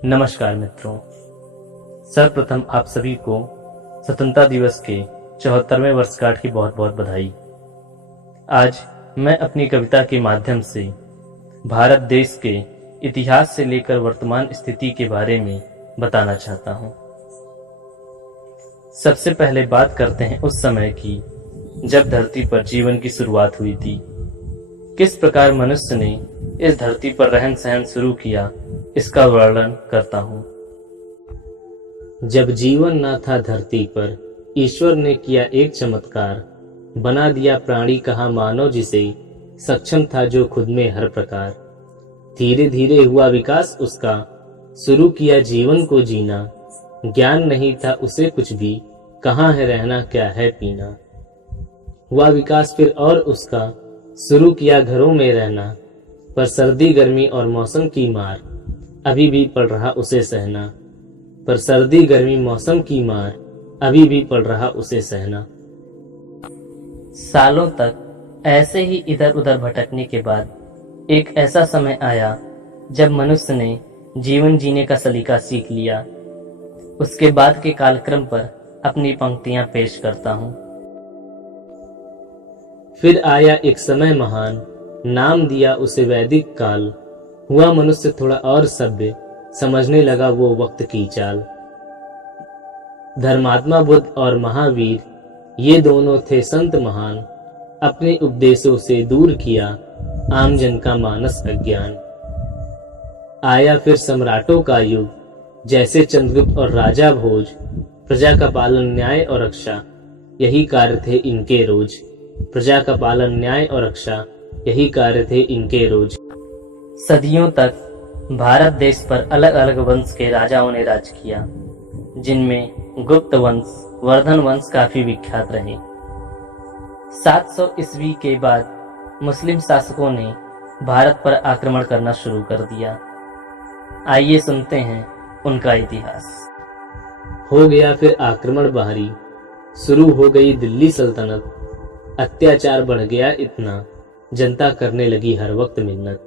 नमस्कार मित्रों, सर्वप्रथम आप सभी को स्वतंत्रता दिवस के 74वें वर्षगांठ की बहुत बहुत बधाई। आज मैं अपनी कविता के माध्यम से भारत देश के इतिहास से लेकर वर्तमान स्थिति के बारे में बताना चाहता हूँ। सबसे पहले बात करते हैं उस समय की जब धरती पर जीवन की शुरुआत हुई थी। किस प्रकार मनुष्य ने इस धरती पर रहन सहन शुरू किया, इसका वर्णन करता हूँ। जब जीवन न था धरती पर, ईश्वर ने किया एक चमत्कार, बना दिया प्राणी कहा मानव जिसे, सक्षम था जो खुद में हर प्रकार। धीरे धीरे हुआ विकास उसका, शुरू किया जीवन को जीना, ज्ञान नहीं था उसे कुछ भी, कहाँ है रहना क्या है पीना। हुआ विकास फिर और उसका, शुरू किया घरों में रहना, पर सर्दी गर्मी और मौसम की मार अभी भी पड़ रहा उसे सहना। पर सर्दी गर्मी मौसम की मार अभी भी पड़ रहा उसे सहना। सालों तक ऐसे ही इधर उधर भटकने के बाद एक ऐसा समय आया जब मनुष्य ने जीवन जीने का सलीका सीख लिया। उसके बाद के कालक्रम पर अपनी पंक्तियां पेश करता हूं। फिर आया एक समय महान, नाम दिया उसे वैदिक काल। हुआ मनुष्य थोड़ा और सभ्य, समझने लगा वो वक्त की चाल। धर्मात्मा बुद्ध और महावीर, ये दोनों थे संत महान, अपने उपदेशों से दूर किया आमजन का मानस अज्ञान। आया फिर सम्राटों का युग, जैसे चंद्रगुप्त और राजा भोज, प्रजा का पालन न्याय और रक्षा, यही कार्य थे इनके रोज। प्रजा का पालन न्याय और रक्षा, यही कार्य थे इनके रोज। सदियों तक भारत देश पर अलग अलग वंश के राजाओं ने राज किया, जिनमें गुप्त वंश, वर्धन वंश काफी विख्यात रहे। 700 ईस्वी के बाद मुस्लिम शासकों ने भारत पर आक्रमण करना शुरू कर दिया। आइए सुनते हैं उनका इतिहास। हो गया फिर आक्रमण बाहरी, शुरू हो गई दिल्ली सल्तनत। अत्याचार बढ़ गया इतना, जनता करने लगी हर वक्त मिन्नत।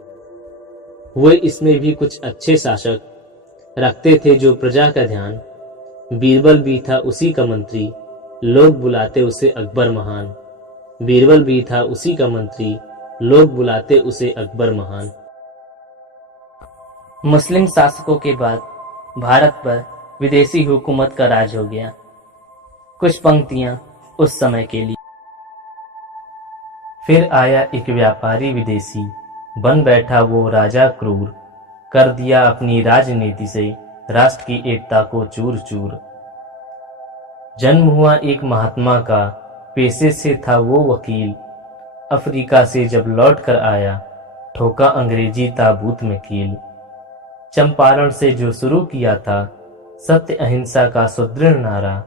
हुए इसमें भी कुछ अच्छे शासक, रखते थे जो प्रजा का ध्यान। बीरबल भी था उसी का मंत्री, लोग बुलाते उसे अकबर महान। बीरबल भी था उसी का मंत्री, लोग बुलाते उसे अकबर महान। मुस्लिम शासकों के बाद भारत पर विदेशी हुकूमत का राज हो गया। कुछ पंक्तियां उस समय के लिए। फिर आया एक व्यापारी विदेशी, बन बैठा वो राजा क्रूर। कर दिया अपनी राजनीति से राष्ट्र की एकता को चूर चूर। जन्म हुआ एक महात्मा का, पेशे से था वो वकील। अफ्रीका से जब लौट कर आया, ठोका अंग्रेजी ताबूत में कील। चंपारण से जो शुरू किया था, सत्य अहिंसा का सुदृढ़ नारा।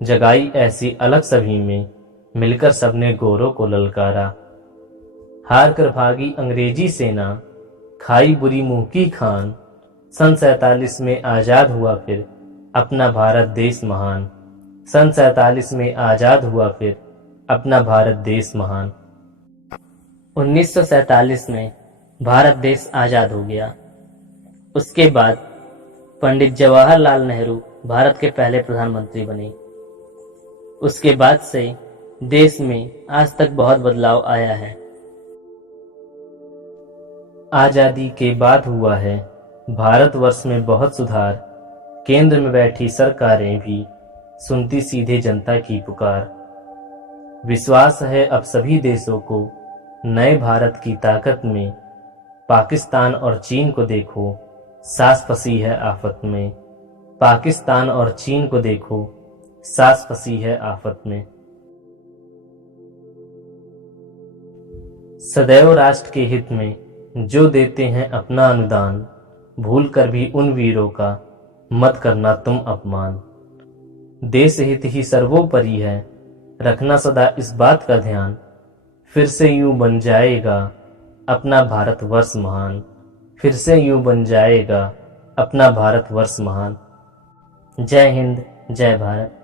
जगाई ऐसी अलग सभी में, मिलकर सबने गोरों को ललकारा। हार कर भागी अंग्रेजी सेना, खाई बुरी मुंह की खान। सन 47 में आजाद हुआ फिर अपना भारत देश महान। सन 47 में आजाद हुआ फिर अपना भारत देश महान। 1947 में भारत देश आजाद हो गया। उसके बाद पंडित जवाहरलाल नेहरू भारत के पहले प्रधानमंत्री बने। उसके बाद से देश में आज तक बहुत बदलाव आया है। आजादी के बाद हुआ है भारतवर्ष में बहुत सुधार। केंद्र में बैठी सरकारें भी सुनती सीधे जनता की पुकार। विश्वास है अब सभी देशों को नए भारत की ताकत में। पाकिस्तान और चीन को देखो, सांस फंसी है आफत में। पाकिस्तान और चीन को देखो, सांस फंसी है आफत में। सदैव राष्ट्र के हित में जो देते हैं अपना अनुदान, भूल कर भी उन वीरों का मत करना तुम अपमान। देश हित ही सर्वोपरि है, रखना सदा इस बात का ध्यान। फिर से यूं बन जाएगा अपना भारतवर्ष महान। फिर से यूं बन जाएगा अपना भारतवर्ष महान। जय हिंद, जय भारत।